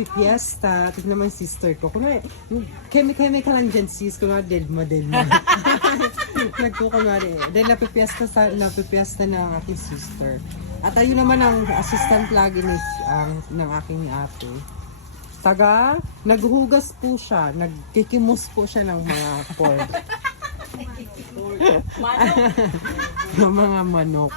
nagpipiesta. Tignan mo yung sister ko. Kunwari, keme ka lang dyan sis. Kunwari, dead mo. Nagkukunwari. Then napipiesta ng aking sister. At ayun naman ang assistant lagi ng aking ate. Naghuhugas po siya. Nagkikimus po siya ng mga pork. Ng mga manok.